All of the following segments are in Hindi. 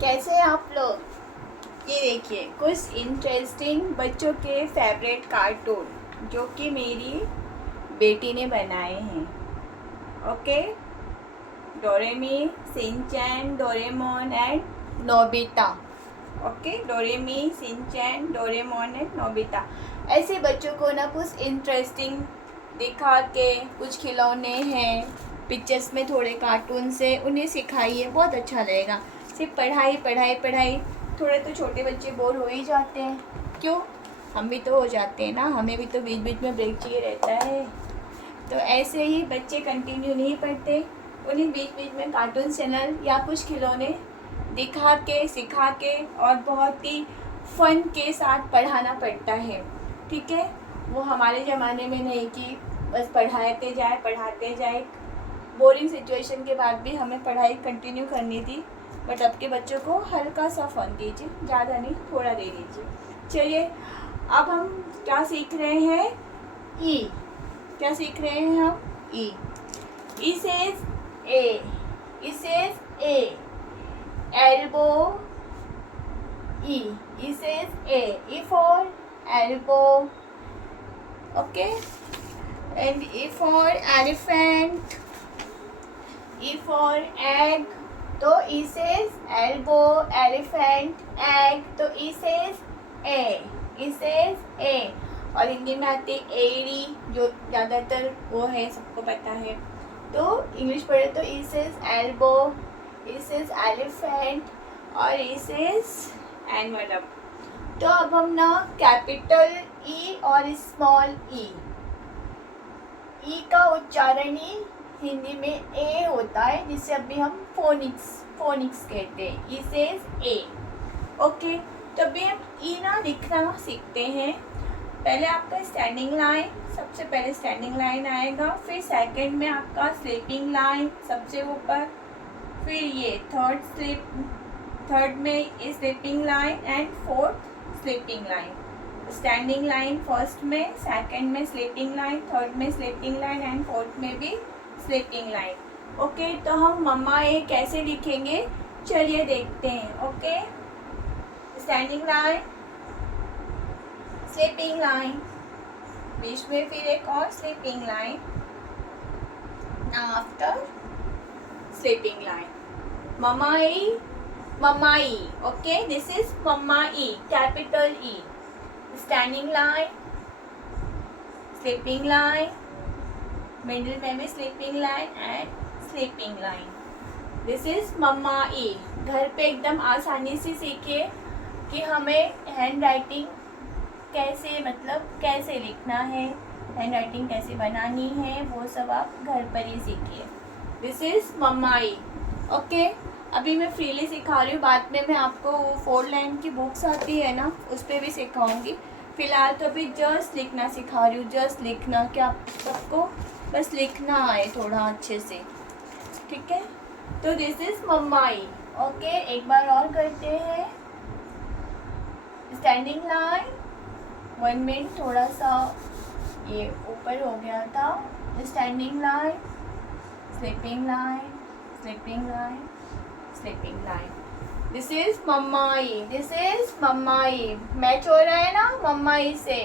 कैसे हैं आप लोग। ये देखिए कुछ इंटरेस्टिंग बच्चों के फेवरेट कार्टून जो कि मेरी बेटी ने बनाए हैं। Okay, Doremi, Shinchan, Doraemon and Nobita. Okay, Doremi, Shinchan, Doraemon and Nobita. ऐसे बच्चों को ना कुछ इंटरेस्टिंग दिखा के कुछ खिलौने हैं, पिक्चर्स में थोड़े कार्टून से उन्हें सिखाइए, बहुत अच्छा लगेगा। सिर्फ पढ़ाई पढ़ाई पढ़ाई, थोड़े तो छोटे बच्चे बोर हो ही जाते हैं। क्यों, हम भी तो हो जाते हैं ना, हमें भी तो बीच बीच में ब्रेक चाहिए रहता है। तो ऐसे ही बच्चे कंटिन्यू नहीं पढ़ते, उन्हें बीच बीच में कार्टून चैनल या कुछ खिलौने दिखा के सिखा के और बहुत ही फन के साथ पढ़ाना पड़ता है। ठीक है, वो हमारे ज़माने में नहीं कि बस पढ़ाते जाए, बोरिंग सिचुएशन के बाद भी हमें पढ़ाई कंटिन्यू करनी थी। बट अब के बच्चों को हल्का सा फन दीजिए, ज़्यादा नहीं, थोड़ा दे दीजिए। चलिए, अब हम क्या सीख रहे हैं? ई। क्या सीख रहे हैं हम? E. E says A, E says A, elbow E, E says A, E for elbow. Okay, and E for elephant, E for egg, तो E says elbow, elephant, egg, तो E says A, E says ए। और हिंदी में आती है एड़ी, जो ज़्यादातर वो है, सबको पता है। तो इंग्लिश पढ़े तो ई सेज एल्बो, ई सेज एलिफेंट और ई सेज एनवलप। तो अब हम ना कैपिटल ई और स्मॉल ई का उच्चारण ही हिंदी में ए होता है, जिसे अभी हम फोनिक्स कहते हैं। ई सेज ए। ओके, तो अभी हम ई ना लिखना सीखते हैं। पहले आपका स्टैंडिंग लाइन, सबसे पहले स्टैंडिंग लाइन आएगा, फिर सेकंड में आपका स्लीपिंग लाइन सबसे ऊपर, फिर ये थर्ड में sleeping line and fourth sleeping line. Standing line first में, सेकंड में स्लीपिंग लाइन, थर्ड में स्लीपिंग लाइन एंड फोर्थ में भी स्लीपिंग लाइन। ओके, तो हम मम्मा ए कैसे लिखेंगे, चलिए देखते हैं। Okay, standing line, sleeping line, बीच में फिर एक और sleeping line, after sleeping line, mamma E, mamma E. Okay, this is mamma E, capital E. Standing line, sleeping line, middle में भी sleeping line and sleeping line. This is mamma E. घर पे एकदम आसानी से सीखिए कि हमें हैंड राइटिंग कैसे लिखना है, हैंड राइटिंग कैसे बनानी है, वो सब आप घर पर ही सीखिए। This is mamma E. Okay, अभी मैं फ्रीली सिखा रही हूँ, बाद में मैं आपको वो 4 लाइन की बुक्स आती है ना, उस पर भी सिखाऊंगी। फिलहाल तो अभी जस्ट लिखना सिखा रही हूँ, जस्ट लिखना, कि आप सबको बस लिखना आए थोड़ा अच्छे से। ठीक है, तो this is mamma E. Okay, एक बार और करते हैं। स्टैंडिंग लाइन, 1 मिनट, थोड़ा सा ये ऊपर हो गया था। Standing line, sleeping line, sleeping line, sleeping line. This is mamma E, this is mamma E. Match हो रहा है ना मम्मा ई से?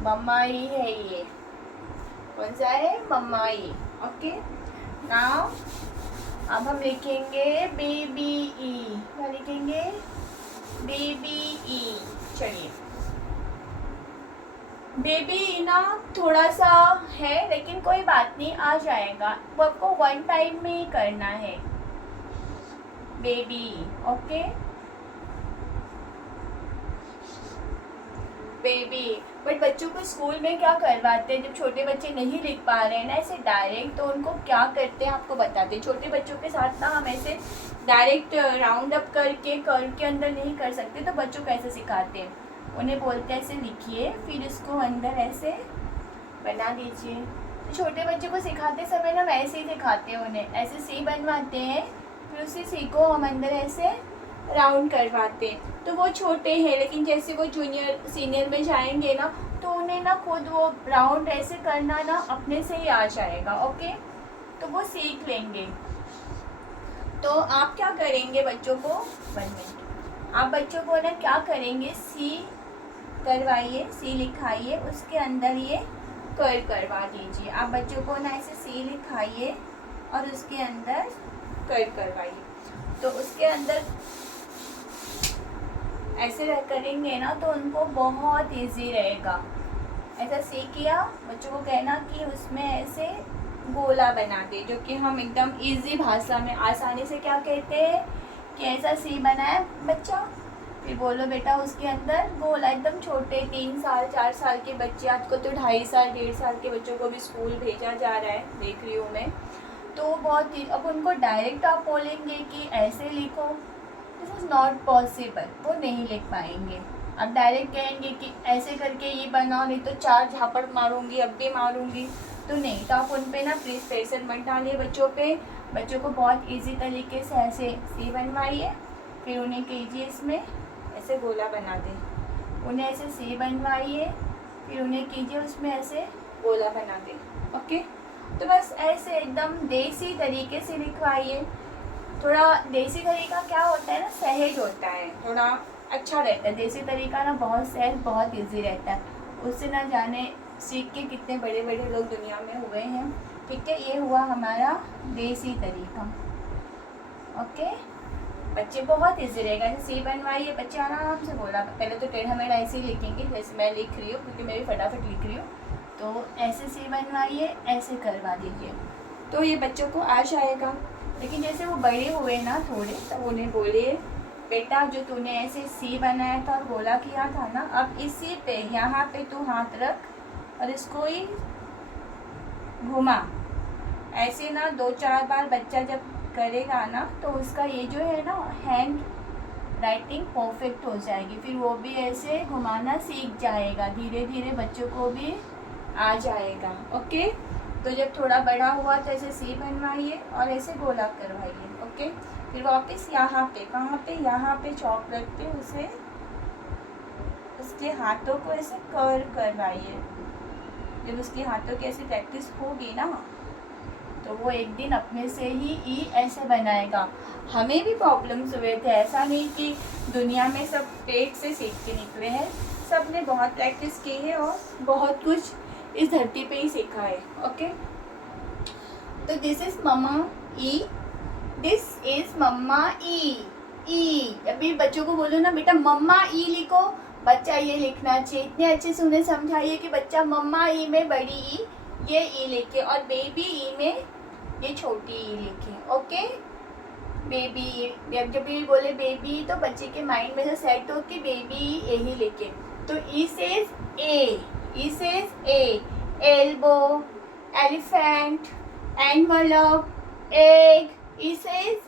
मम्मा ई है ये, कौन सा है? मम्मा ई। ओके, नाउ अब हम लिखेंगे बेबी ई। क्या लिखेंगे? बेबी ई। चलिए, बेबी ना थोड़ा सा है, लेकिन कोई बात नहीं, आ जाएगा। वो आपको 1 टाइम में ही करना है, बेबी। Okay, baby. बट बच्चों को स्कूल में क्या करवाते हैं, जब छोटे बच्चे नहीं लिख पा रहे हैं ना ऐसे डायरेक्ट, तो उनको क्या करते हैं आपको बताते हैं। छोटे बच्चों के साथ ना हम ऐसे डायरेक्ट राउंड अप करके कर्व के अंदर नहीं कर सकते, तो बच्चों को ऐसे सिखाते हैं। उन्हें बोलते हैं ऐसे लिखिए, फिर इसको अंदर ऐसे बना दीजिए। तो छोटे बच्चे को सिखाते समय ना वैसे ही सिखाते हैं, उन्हें ऐसे सी बनवाते हैं, फिर उसी सी को हम अंदर ऐसे राउंड करवाते हैं। तो वो छोटे हैं, लेकिन जैसे वो जूनियर सीनियर में जाएंगे ना, तो उन्हें ना खुद वो राउंड ऐसे करना ना अपने से ही आ जाएगा। ओके, तो वो सीख लेंगे। तो आप क्या करेंगे बच्चों को, 1 मिनट, आप बच्चों को ना क्या करेंगे, सी करवाइए, सी लिखाइए, उसके अंदर ये कर करवा दीजिए। आप बच्चों को ना ऐसे सी लिखाइए और उसके अंदर कर करवाइए। तो उसके अंदर ऐसे करेंगे ना तो उनको बहुत इजी रहेगा। ऐसा सी किया, बच्चों को कहना कि उसमें ऐसे गोला बना दे, जो कि हम एकदम इजी भाषा में आसानी से क्या कहते हैं कि ऐसा सी बनाए बच्चा, फिर बोलो बेटा उसके अंदर गोला। एकदम छोटे 3 साल 4 साल के बच्चे, आजकल तो 2.5 साल 1.5 साल के बच्चों को भी स्कूल भेजा जा रहा है, देख रही हूँ मैं। तो बहुत ही, अब उनको डायरेक्ट आप बोलेंगे कि ऐसे लिखो, दिस इज़ नॉट पॉसिबल, वो नहीं लिख पाएंगे। आप डायरेक्ट कहेंगे कि ऐसे करके ये बनाओ, नहीं तो 4 झापड़ मारूंगी, अब भी मारूंगी, तो नहीं। तो आप उन पे ना प्लीज़ प्रेशर मत डालिए बच्चों पे। बच्चों को बहुत इजी तरीके से ऐसे सी बनवाइए, फिर उन्हें कीजिए इसमें ऐसे गोला बना दें। उन्हें ऐसे सी बनवाइए, फिर उन्हें कीजिए उसमें ऐसे गोला बना दें। ओके, तो बस ऐसे एकदम देसी तरीके से लिखवाइए। थोड़ा देसी तरीका क्या होता है ना, सहज होता है, थोड़ा अच्छा रहता है। देसी तरीका ना बहुत सहज, बहुत इजी रहता है। उससे ना जाने सीख के कितने बड़े बड़े लोग दुनिया में हुए हैं। ठीक है, ये हुआ हमारा देसी तरीका। ओके, बच्चे बहुत इजी रहेगा। जैसे सी बनवाइए, बच्चे आराम से बोला, पहले तो टेढ़ा मेढ़ा ऐसे ही लिखेंगे जैसे मैं लिख रही हूँ, क्योंकि मैं भी फटाफट लिख रही हूँ। तो ऐसे सी बनवाइए, ऐसे करवा दीजिए, तो ये बच्चों को आ जाएगा। लेकिन जैसे वो बड़े हुए ना थोड़े, तब उन्हें बोलिए बेटा जो तूने ऐसे सी बनाया था और गोला किया था ना, अब इसी पे यहाँ पे तू हाथ रख और इसको ही घुमा। ऐसे ना 2-4 बार बच्चा जब करेगा ना, तो उसका ये जो है ना हैंड राइटिंग परफेक्ट हो जाएगी। फिर वो भी ऐसे घुमाना सीख जाएगा, धीरे धीरे बच्चों को भी आ जाएगा। ओके, तो जब थोड़ा बड़ा हुआ तो ऐसे सी बनवाइए और ऐसे गोला करवाइए। ओके, फिर वापस यहाँ पे, कहाँ पे, यहाँ पे चौक रख के उसे, उसके हाथों को ऐसे कर करवाइए। जब उसके हाथों की ऐसी प्रैक्टिस होगी ना, तो वो एक दिन अपने से ही ई ऐसे बनाएगा। हमें भी प्रॉब्लम्स हुए थे, ऐसा नहीं कि दुनिया में सब पेट से सीख के निकले हैं। सब ने बहुत प्रैक्टिस की है और बहुत कुछ इस धरती पे ही सीखा है। ओके, तो this is mamma E, this is mamma E. E, अभी बच्चों को बोलो ना बेटा मम्मा ई लिखो, बच्चा ये लिखना चाहिए। इतने अच्छे से उन्हें समझाइए कि बच्चा मम्मा ई में बड़ी ई, ये ई लिखे, और बेबी ई में ये छोटी ई लिखे। ओके, बेबी ई, जब भी बोले बेबी तो बच्चे के माइंड में से सेट हो कि बेबी यही लिखे। तो E says A, E says A, elbow, elephant, envelope, egg. E says